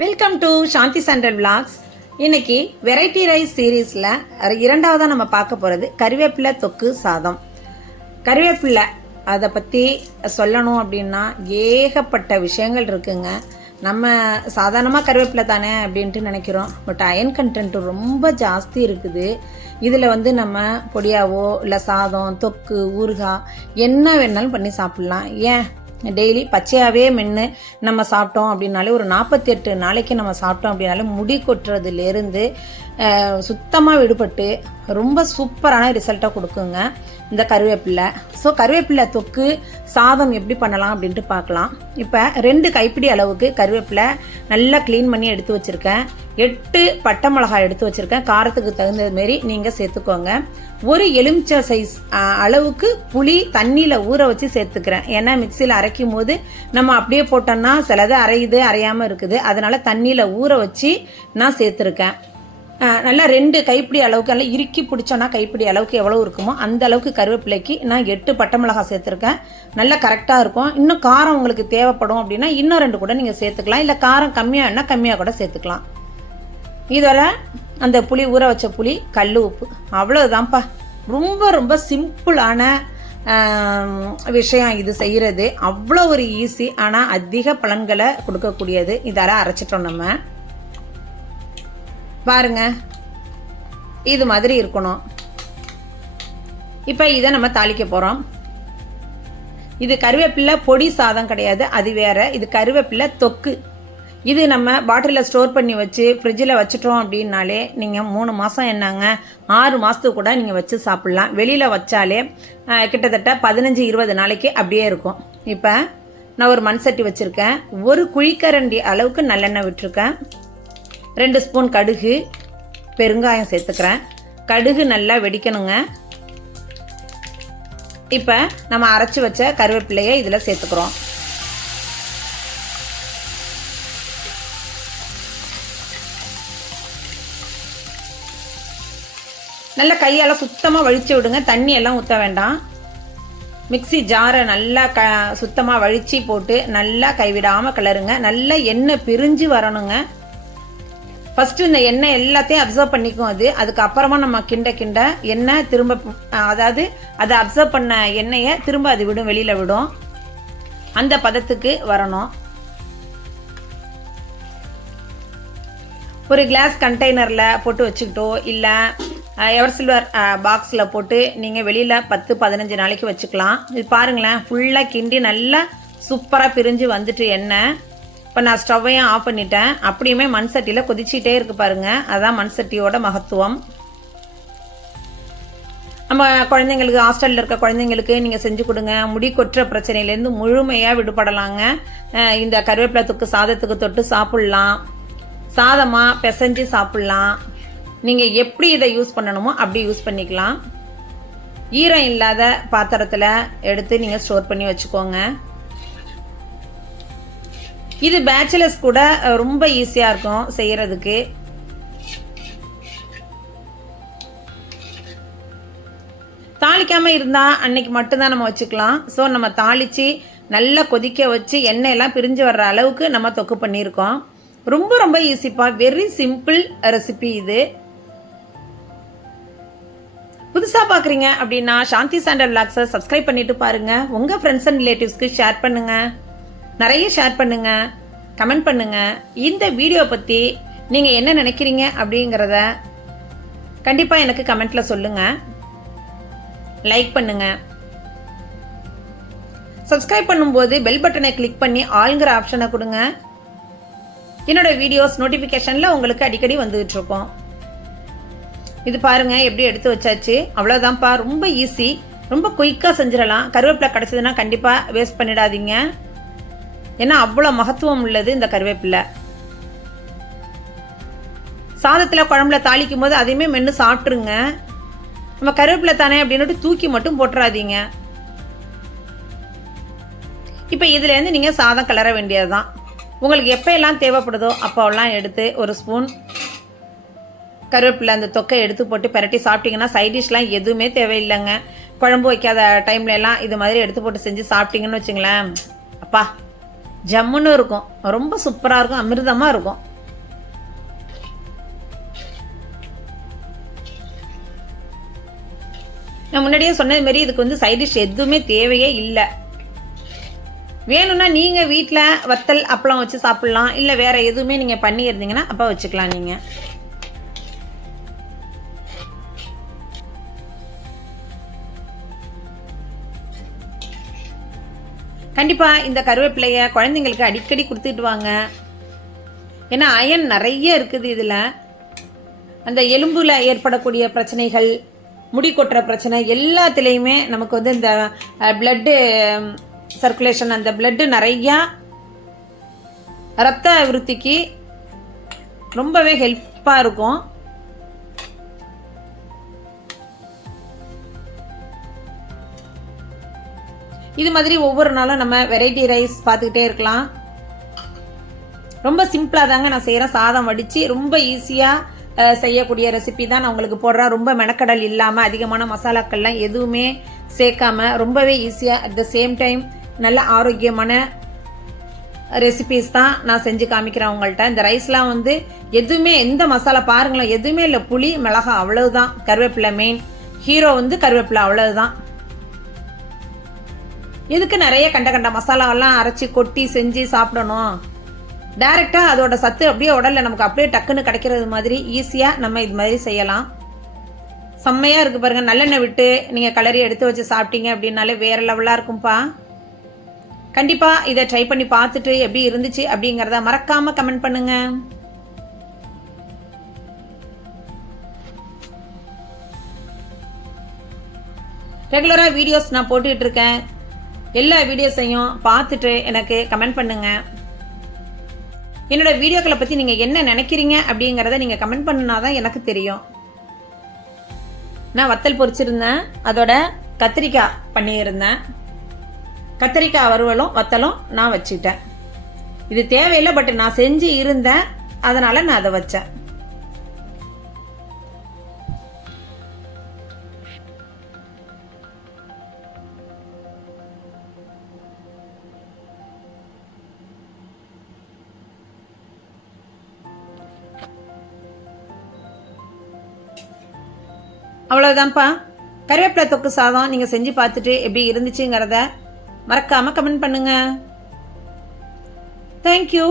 Welcome to Shanthi central vlogs. இன்னைக்கு variety rice சீரீஸில் இரண்டாவதாக நம்ம பார்க்க போகிறது கறிவேப்பிலை தொக்கு சாதம். கறிவேப்பிலை அதை பற்றி சொல்லணும் அப்படின்னா ஏகப்பட்ட விஷயங்கள் இருக்குங்க. நம்ம சாதாரணமாக கறிவேப்பிலை தானே அப்படின்ட்டு நினைக்கிறோம், பட் அயன் கண்டென்ட் ரொம்ப ஜாஸ்தி இருக்குது. இதில் நம்ம பொடியாவோ இல்லை சாதம், தொக்கு, ஊறுகாய் என்ன வேணாலும் பண்ணி சாப்பிட்லாம். ஏன் டெய்லி பச்சையாகவே மென்று நம்ம சாப்பிட்டோம் அப்படின்னாலே ஒரு 48 நாளைக்கு நம்ம சாப்பிட்டோம் அப்படின்னாலே முடி கொட்டுறதுலேருந்து சுத்தமாக விடுபட்டு ரொம்ப சூப்பரான ரிசல்ட்டாக கொடுக்குங்க இந்த கருவேப்பிலை. ஸோ கருவேப்பிலை தொக்கு சாதம் எப்படி பண்ணலாம் அப்படின்ட்டு பார்க்கலாம். இப்போ 2 கைப்பிடி அளவுக்கு கருவேப்பிலை நல்லா க்ளீன் பண்ணி எடுத்து வச்சுருக்கேன். 8 பட்டை மிளகாய் எடுத்து வச்சுருக்கேன். காரத்துக்கு தகுந்த மாரி நீங்கள் சேர்த்துக்கோங்க. ஒரு எலுமிச்சை சைஸ் அளவுக்கு புளி தண்ணியில் ஊற வச்சு சேர்த்துக்கிறேன். ஏன்னா மிக்சியில் அரைக்கும் போது நம்ம அப்படியே போட்டோம்னா சிலது அரையுது, அரையாமல் இருக்குது. அதனால் தண்ணியில் ஊற வச்சு நான் சேர்த்துருக்கேன். நல்லா 2 கைப்பிடி அளவுக்கு நல்லா இறுக்கி பிடிச்சோன்னா கைப்பிடி அளவுக்கு எவ்வளோ இருக்குமோ அந்த அளவுக்கு கருவேப்பிலைக்கு நான் 8 பட்டை மிளகாய் சேர்த்துருக்கேன். நல்லா கரெக்டாக இருக்கும். இன்னும் காரம் உங்களுக்கு தேவைப்படும் அப்படின்னா இன்னும் 2 கூட நீங்கள் சேர்த்துக்கலாம். இல்லை காரம் கம்மியாகனா கம்மியாக கூட சேர்த்துக்கலாம். இதில் அந்த புளி ஊற வச்ச புளி, கல் உப்பு, அவ்வளோதான்ப்பா. ரொம்ப ரொம்ப சிம்பிளான விஷயம் இது செய்கிறது. அவ்வளோ ஒரு ஈஸி, ஆனால் அதிக பலன்களை கொடுக்கக்கூடியது. இதால் அரைச்சிட்டோம் நம்ம. பாருங்க, இது மாதிரி இருக்கணும். இப்போ இதை நம்ம தாளிக்க போகிறோம். இது கருவேப்பிலை பொடி சாதம் கிடையாது, அது வேற. இது கருவேப்பிலை தொக்கு. இது நம்ம பாட்டிலில் ஸ்டோர் பண்ணி வச்சு ஃப்ரிட்ஜில் வச்சுட்டோம் அப்படின்னாலே நீங்கள் 3 மாதம் என்னங்க 6 மாதத்துக்கு கூட நீங்கள் வச்சு சாப்பிட்லாம். வெளியில் வச்சாலே கிட்டத்தட்ட 15-20 நாளைக்கு அப்படியே இருக்கும். இப்போ நான் ஒரு மண் சட்டி வச்சுருக்கேன். ஒரு குழிக்கரண்டி அளவுக்கு நல்லெண்ணெய் விட்டுருக்கேன். 2 ஸ்பூன் கடுகு, பெருங்காயம் சேர்த்துக்கிறேன். கடுகு நல்லா வெடிக்கணுங்க. இப்போ நம்ம அரைச்சி வச்ச கருவேப்பிலையை இதில் சேர்த்துக்கிறோம். நல்லா கையால் சுத்தமாக வழித்து விடுங்க. தண்ணி எல்லாம் ஊற்ற வேண்டாம். மிக்சி ஜாரை நல்லா சுத்தமாக வழித்து போட்டு நல்லா கைவிடாமல் கிளறுங்க. நல்லா எண்ணெய் பிரிஞ்சு வரணுங்க. ஃபஸ்ட்டு இந்த எண்ணெய் எல்லாத்தையும் அப்சர்வ் பண்ணிக்கும் அது. அதுக்கப்புறமா நம்ம கிண்ட கிண்ட எண்ணெய் திரும்ப, அதாவது அதை அப்சர்வ் பண்ண எண்ணெயை திரும்ப அது விடும், வெளியில் விடும். அந்த பதத்துக்கு வரணும். ஒரு கிளாஸ் கண்டெய்னரில் போட்டு வச்சுக்கிட்டோ இல்லை எவர் சில்வர் பாக்ஸில் போட்டு நீங்கள் வெளியில் 10-15 நாளைக்கு வச்சுக்கலாம். இது பாருங்களேன், ஃபுல்லாக கிண்டி நல்லா சூப்பராக பிரிஞ்சு வந்துட்டு எண்ணெய். இப்போ நான் ஸ்டவ்வையும் ஆஃப் பண்ணிட்டேன். அப்படியுமே மண் சட்டியில் கொதிச்சிட்டே இருக்கு பாருங்கள். அதுதான் மண் சட்டியோட மகத்துவம். நம்ம குழந்தைங்களுக்கு, ஹாஸ்டலில் இருக்க குழந்தைங்களுக்கு நீங்கள் செஞ்சு கொடுங்க. முடி கொட்டுற பிரச்சனையிலேருந்து முழுமையாக விடுபடலாங்க. இந்த கருவேப்பிலை தொக்கு சாதத்துக்கு தொட்டு சாப்பிட்லாம், சாதமாக பிசைஞ்சு சாப்பிட்லாம். நீங்கள் எப்படி இதை யூஸ் பண்ணணுமோ அப்படி யூஸ் பண்ணிக்கலாம். ஈரம் இல்லாத பாத்திரத்தில் எடுத்து நீங்கள் ஸ்டோர் பண்ணி வச்சுக்கோங்க. இது பேச்சுலர்ஸ் கூட ரொம்ப ஈஸியாக இருக்கும் செய்கிறதுக்கு. தாளிக்காமல் இருந்தால் அன்னைக்கு மட்டும்தான் நம்ம வச்சுக்கலாம். ஸோ நம்ம தாளித்து நல்லா கொதிக்க வச்சு எண்ணெயெல்லாம் பிரிஞ்சு வர்ற அளவுக்கு நம்ம தொக்கு பண்ணியிருக்கோம். ரொம்ப ரொம்ப ஈஸிப்பா, வெரி சிம்பிள் ரெசிபி இது. புதுசாக பார்க்குறீங்க அப்படின்னா சாந்தி சென்ட்ரல் விளாக்ஸை சப்ஸ்கிரைப் பண்ணிட்டு பாருங்கள். உங்கள் ஃப்ரெண்ட்ஸ் அண்ட் ரிலேட்டிவ்ஸ்க்கு ஷேர் பண்ணுங்கள். நிறைய ஷேர் பண்ணுங்கள், கமெண்ட் பண்ணுங்கள். இந்த வீடியோ பற்றி நீங்கள் என்ன நினைக்கிறீங்க அப்படிங்கிறத கண்டிப்பாக எனக்கு கமெண்ட்டில் சொல்லுங்கள். லைக் பண்ணுங்கள். சப்ஸ்கிரைப் பண்ணும்போது பெல் பட்டனை கிளிக் பண்ணி ஆளுங்கிற ஆப்ஷனை கொடுங்க. என்னோட வீடியோஸ் நோட்டிஃபிகேஷனில் உங்களுக்கு அடிக்கடி வந்துகிட்டு இருக்கோம். இது பாருங்கள், எப்படி எடுத்து வச்சாச்சு. அவ்வளோதான்ப்பா, ரொம்ப ஈஸி, ரொம்ப குயிக்காக செஞ்சிடலாம். கருவேப்பிலை கிடச்சதுன்னா கண்டிப்பாக வேஸ்ட் பண்ணிடாதீங்க. ஏன்னா அவ்வளோ மகத்துவம் உள்ளது இந்த கருவேப்பிலை. சாதத்தில் குழம்புல தாளிக்கும் போது அதையுமே மென்று சாப்பிட்ருங்க. நம்ம கருவேப்பிலை தானே அப்படின்னுட்டு தூக்கி மட்டும் போட்டுறாதீங்க. இப்போ இதுலேருந்து நீங்கள் சாதம் கிளற வேண்டியது தான். உங்களுக்கு எப்போ எல்லாம் தேவைப்படுதோ அப்போல்லாம் எடுத்து ஒரு ஸ்பூன் கருவேப்பிலை அந்த தொக்கை எடுத்து போட்டு பெரட்டி சாப்பிட்டீங்கன்னா சைடிஷ்லாம் எதுவுமே தேவையில்லைங்க. குழம்பு வைக்காத டைம்ல எல்லாம் இது மாதிரி எடுத்து போட்டு செஞ்சு சாப்பிட்டீங்கன்னு வச்சுங்களேன், அப்பா ஜம்முன்னு இருக்கும், ரொம்ப சூப்பராக இருக்கும், அமிர்தமாக இருக்கும். நான் முன்னாடியே சொன்னது மாதிரி இதுக்கு வந்து சைட் டிஷ் எதுவுமே தேவையே இல்லை. வேணும்னா நீங்கள் வீட்டில் வத்தல் அப்பளம் வச்சு சாப்பிட்லாம், இல்லை வேறு எதுவுமே நீங்கள் பண்ணியிருந்தீங்கன்னா அப்போ வச்சுக்கலாம். நீங்கள் கண்டிப்பாக இந்த கருவேப்பிலையை குழந்தைங்களுக்கு அடிக்கடி கொடுத்துட்டு வாங்க. ஏன்னா அயன் நிறைய இருக்குது இதில். அந்த எலும்புல ஏற்படக்கூடிய பிரச்சனைகள், முடி கொட்டுற பிரச்சனை எல்லாத்துலேயுமே நமக்கு வந்து இந்த பிளட்டு சர்க்குலேஷன், அந்த பிளட்டு நிறையா ரத்த விருத்திக்கு ரொம்பவே ஹெல்ப்பாக இருக்கும். இது மாதிரி ஒவ்வொரு நாளும் நம்ம வெரைட்டி ரைஸ் பார்த்துக்கிட்டே இருக்கலாம். ரொம்ப சிம்பிளாக தாங்க நான் செய்கிறேன். சாதம் வடித்து ரொம்ப ஈஸியாக செய்யக்கூடிய ரெசிபி தான் நான் உங்களுக்கு போடுறேன். ரொம்ப மெனக்கடல் இல்லாமல், அதிகமான மசாலாக்கள்லாம் எதுவுமே சேர்க்காம ரொம்பவே ஈஸியாக, அட் த சேம் டைம் நல்ல ஆரோக்கியமான ரெசிபிஸ் தான் நான் செஞ்சு காமிக்கிறேன் உங்கள்கிட்ட. இந்த ரைஸ்லாம் வந்து எதுவுமே, எந்த மசாலா பாருங்களேன், எதுவுமே இல்லை. புளி, மிளகா, அவ்வளவுதான். கருவேப்பிலை மெயின் ஹீரோ வந்து கருவேப்பிலை, அவ்வளவுதான். எதுக்கு நிறைய கண்ட மசாலாவெல்லாம் அரைச்சி கொட்டி செஞ்சு சாப்பிடணும்? டைரெக்டாக அதோட சத்து அப்படியே உடலில் நமக்கு அப்படியே டக்குன்னு கிடைக்கிறது மாதிரி ஈஸியாக நம்ம இது மாதிரி செய்யலாம். செம்மையாக இருக்குது பாருங்கள். நல்லெண்ணெய் விட்டு நீங்கள் கலரி எடுத்து வச்சு சாப்பிட்டீங்க அப்படின்னாலே வேறு லெவலாக இருக்கும்ப்பா. கண்டிப்பாக இதை ட்ரை பண்ணி பார்த்துட்டு எப்படி இருந்துச்சு அப்படிங்கிறத மறக்காமல் கமெண்ட் பண்ணுங்கள். ரெகுலராக வீடியோஸ் நான் போட்டுக்கிட்டு இருக்கேன். எல்லா வீடியோஸையும் பார்த்துட்டு எனக்கு கமெண்ட் பண்ணுங்கள். என்னோட வீடியோக்களை பற்றி நீங்கள் என்ன நினைக்கிறீங்க அப்படிங்கிறத நீங்கள் கமெண்ட் பண்ணினா தான் எனக்கு தெரியும். நான் வத்தல் பொரிச்சிருந்தேன், அதோட கத்திரிக்காய் பண்ணியிருந்தேன். கத்திரிக்காய் வறுவலும் வத்தலும் நான் வச்சுட்டேன். இது தேவையில்லை, பட் நான் செஞ்சு இருந்தேன், அதனால் நான் அதை வச்சேன். அவ்வளோதான்ப்பா. கருவேப்பிலை தொக்கு சாதம் நீங்கள் செஞ்சு பார்த்துட்டு எப்படி இருந்துச்சுங்கிறத மறக்காமல் கமெண்ட் பண்ணுங்கள். தேங்க்யூ.